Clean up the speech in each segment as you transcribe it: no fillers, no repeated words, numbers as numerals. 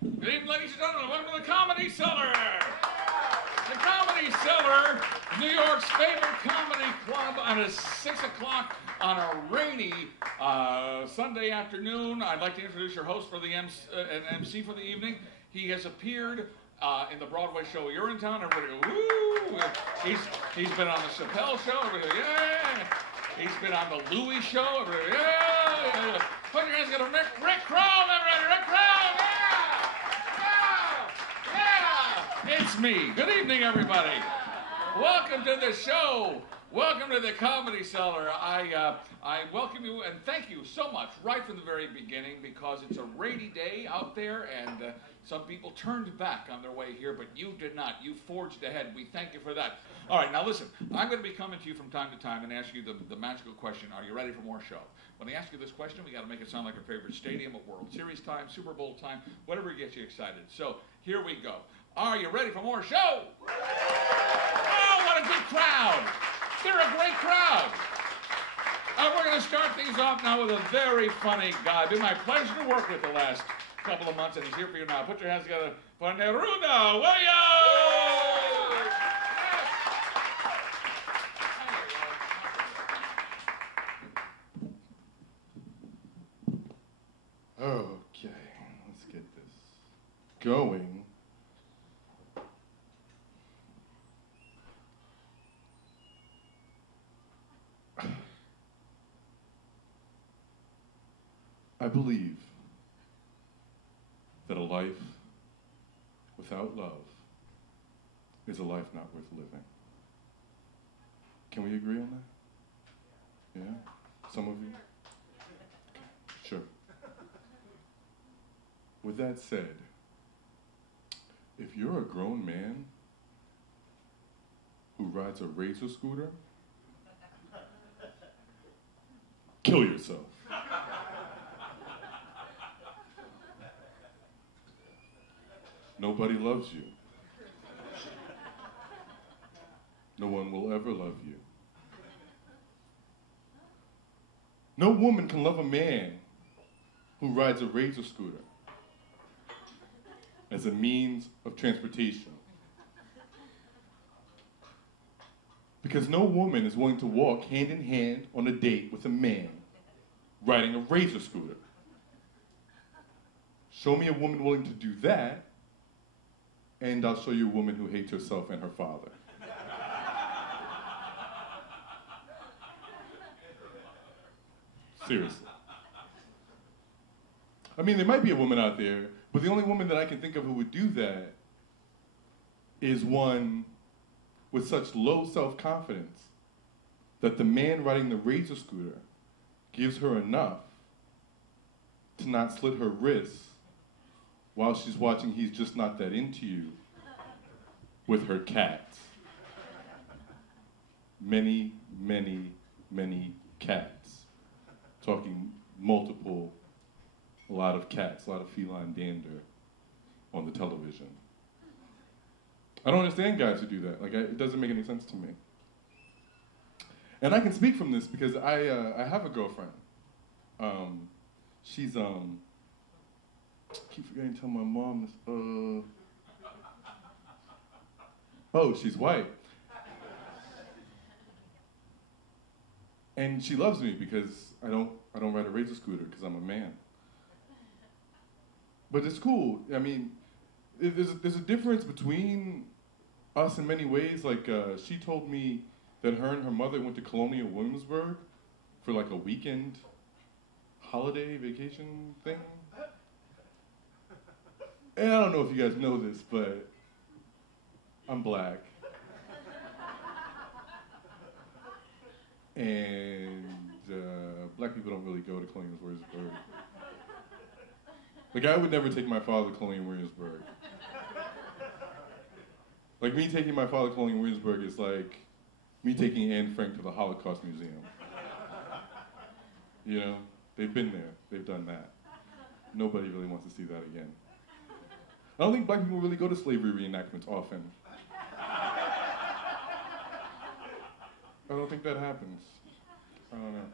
Good evening, ladies and gentlemen. Welcome to the Comedy Cellar. The Comedy Cellar, New York's favorite comedy club, and it's 6 o'clock on a rainy Sunday afternoon. I'd like to introduce your host for the MC for the evening. He has appeared in the Broadway show You're in Town. Everybody go, woo! He's been on the Chappelle show. Everybody go, yeah! He's been on the Louis show. Everybody go, yeah! Put your hands together. Rick Crom, everybody! Rick Crom, yeah! It's me. Good evening, everybody. Welcome to the show. Welcome to the Comedy Cellar. I welcome you and thank you so much right from the very beginning, because it's a rainy day out there and some people turned back on their way here, but you did not. You forged ahead. We thank you for that. All right, now listen. I'm going to be coming to you from time to time and ask you the magical question, are you ready for more show? When I ask you this question, we got to make it sound like your favorite stadium at World Series time, Super Bowl time, whatever gets you excited. So here we go. Are you ready for more show? Oh, what a good crowd. They're a great crowd. We're going to start things off now with a very funny guy. It's been my pleasure to work with the last couple of months, and he's here for you now. Put your hands together for Neruda Williams! Okay, let's get this going. I believe that a life without love is a life not worth living. Can we agree on that? Yeah? Some of you? Okay. Sure. With that said, if you're a grown man who rides a razor scooter, kill yourself. Nobody loves you. No one will ever love you. No woman can love a man who rides a razor scooter as a means of transportation. Because no woman is willing to walk hand in hand on a date with a man riding a razor scooter. Show me a woman willing to do that, and I'll show you a woman who hates herself and her father. Seriously. I mean, there might be a woman out there, but the only woman that I can think of who would do that is one with such low self-confidence that the man riding the razor scooter gives her enough to not slit her wrists while she's watching He's Just Not That Into You with her cats. Many, many, many cats. Talking multiple, a lot of cats, a lot of feline dander on the television. I don't understand guys who do that. Like, it doesn't make any sense to me. And I can speak from this because I have a girlfriend. She's, I keep forgetting to tell my mom this, oh, she's white. And she loves me because I don't ride a razor scooter because I'm a man. But it's cool. I mean, there's a difference between us in many ways. Like, she told me that her and her mother went to Colonial Williamsburg for like a weekend holiday vacation thing. And I don't know if you guys know this, but I'm black. And black people don't really go to Colonial Williamsburg. Like, I would never take my father to Colonial Williamsburg. Like, me taking my father to Colonial Williamsburg is like me taking Anne Frank to the Holocaust Museum. You know, they've been there, they've done that. Nobody really wants to see that again. I don't think black people really go to slavery reenactments often. I don't think that happens. I don't know.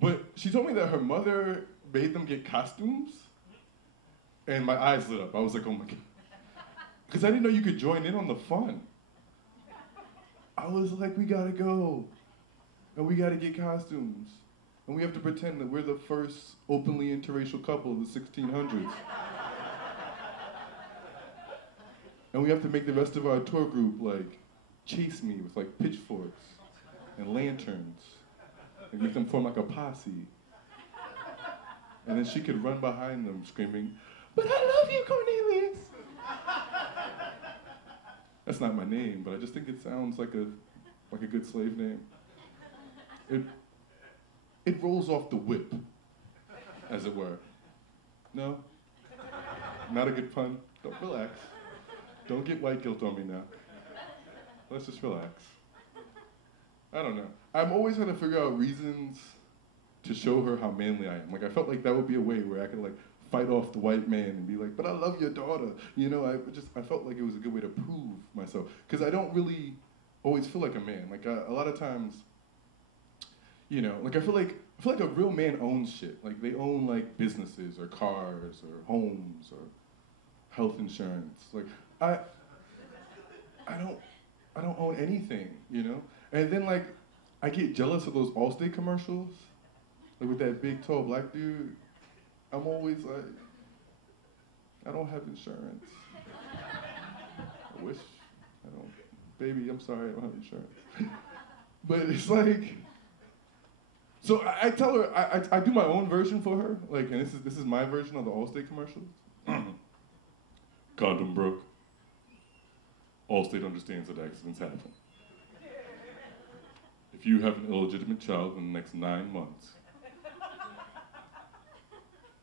But she told me that her mother made them get costumes And my eyes lit up. I was like, oh my God. Because I didn't know you could join in on the fun. I was like, we gotta go. And we gotta get costumes. And we have to pretend that we're the first openly interracial couple of the 1600s. And we have to make the rest of our tour group like chase me with like pitchforks and lanterns and make them form like a posse. And then she could run behind them screaming, "But I love you, Cornelius!" That's not my name, but I just think it sounds like a good slave name. It rolls off the whip, as it were. No? Not a good pun? Don't relax. Don't get white guilt on me now. Let's just relax. I don't know. I'm always trying to figure out reasons to show her how manly I am. Like, I felt like that would be a way where I could, like, fight off the white man and be like, but I love your daughter. You know, I felt like it was a good way to prove myself. Because I don't really always feel like a man. Like, a lot of times, you know, like, I feel like a real man owns shit. Like, they own, like, businesses or cars or homes or health insurance. Like, I don't own anything, you know? And then, like, I get jealous of those Allstate commercials, like with that big, tall black dude. I'm always like, I don't have insurance. I wish I don't. Baby, I'm sorry, I don't have insurance. But it's like, so I tell her, I do my own version for her, like, and this is my version of the Allstate commercials. Condom broke. Allstate understands that accidents happen. If you have an illegitimate child in the next 9 months,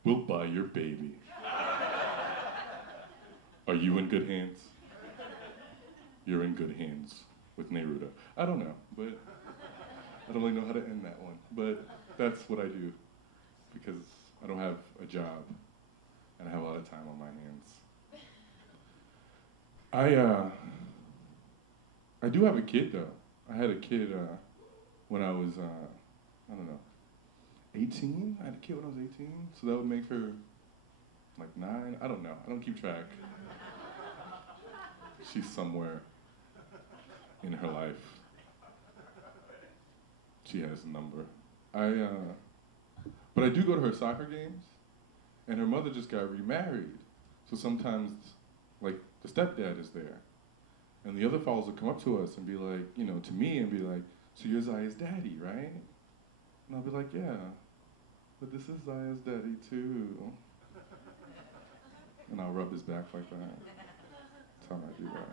we'll buy your baby. Are you in good hands? You're in good hands with Neruda. I don't know, but I don't really know how to end that one. But that's what I do because I don't have a job and I have a lot of time on my hands. I do have a kid though. I had a kid when I was, I don't know, 18? I had a kid when I was 18, so that would make her like 9. I don't know, I don't keep track. She's somewhere in her life. She has a number. But I do go to her soccer games, and her mother just got remarried. So sometimes, like, the stepdad is there. And the other fathers will come up to us and be like, you know, to me and be like, so you're Zaya's daddy, right? And I'll be like, yeah, but this is Zaya's daddy too. And I'll rub his back like that. That's how I do that.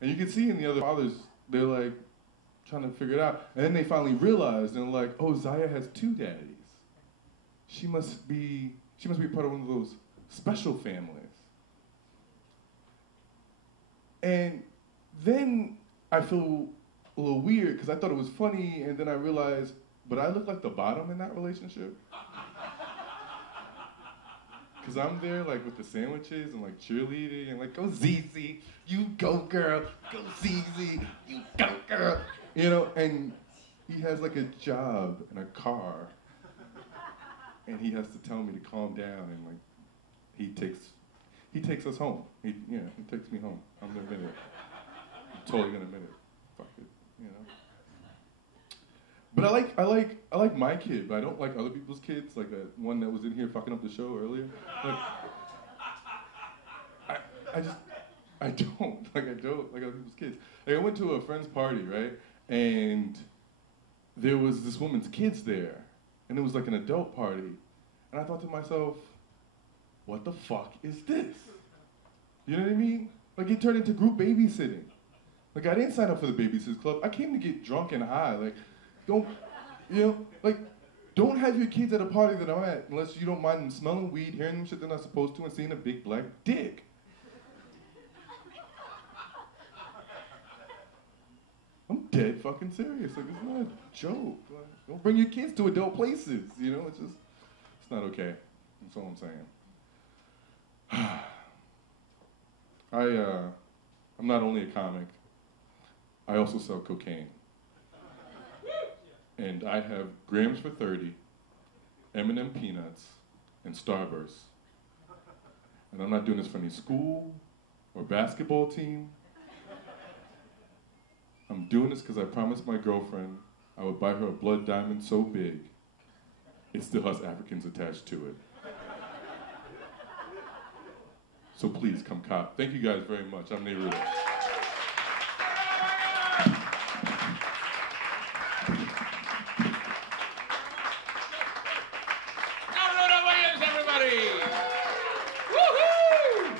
And you can see in the other fathers, they're like trying to figure it out. And then they finally realize, and they're like, oh, Zaya has 2 daddies. She must be part of one of those special families. And then I feel a little weird because I thought it was funny, and then I realized, but I look like the bottom in that relationship. Because I'm there like with the sandwiches and like cheerleading and like, go ZZ, you go girl, go ZZ, you go girl. You know, and he has like a job and a car, and he has to tell me to calm down, and like he takes us home. He takes me home. I'm gonna admit it. I'm totally gonna admit it. Fuck it, you know. But I like my kid, but I don't like other people's kids, like that one that was in here fucking up the show earlier. Like, I don't like other people's kids. Like I went to a friend's party, right? And there was this woman's kids there, and it was like an adult party. And I thought to myself, what the fuck is this? You know what I mean? Like it turned into group babysitting. Like I didn't sign up for the Babysitters Club. I came to get drunk and high. Like, don't have your kids at a party that I'm at unless you don't mind them smelling weed, hearing them shit they're not supposed to, and seeing a big black dick. I'm dead fucking serious. Like it's not a joke. Like, don't bring your kids to adult places. You know, it's not okay. That's all I'm saying. I'm not only a comic, I also sell cocaine. And I have grams for 30, M&M peanuts, and Starburst. And I'm not doing this for any school or basketball team. I'm doing this because I promised my girlfriend I would buy her a blood diamond so big, it still has Africans attached to it. So please come cop. Thank you guys very much. I'm Neruda. Neruda Williams, everybody! Woohoo!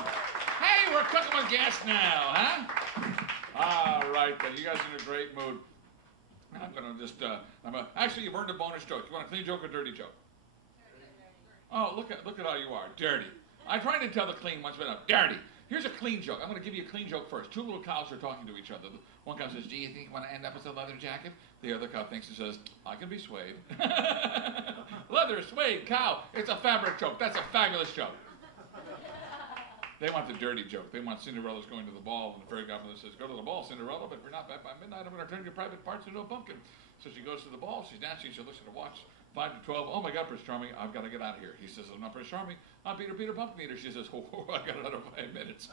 Hey, we're cooking with gas now, huh? All right, then. You guys are in a great mood. I'm going to just, actually, you've earned a bonus joke. You want a clean joke or dirty joke? Oh, look at how you are. Dirty. I tried to tell the clean ones, but no, dirty. Here's a clean joke. I'm going to give you a clean joke first. Two little cows are talking to each other. One cow says, do you think you want to end up with a leather jacket? The other cow thinks and says, I can be swayed. Leather, suede, cow. It's a fabric joke. That's a fabulous joke. They want the dirty joke. They want Cinderella's going to the ball, and the fairy godmother says, go to the ball, Cinderella, but if you're not back by midnight, I'm going to turn your private parts into a pumpkin. So she goes to the ball. She's dancing. She looks at her watch. 5 to 12. Oh, my God, Prince Charming, I've got to get out of here. He says, I'm not Prince Charming. I'm Peter Pumpkin Eater. She says, oh, I got another 5 minutes.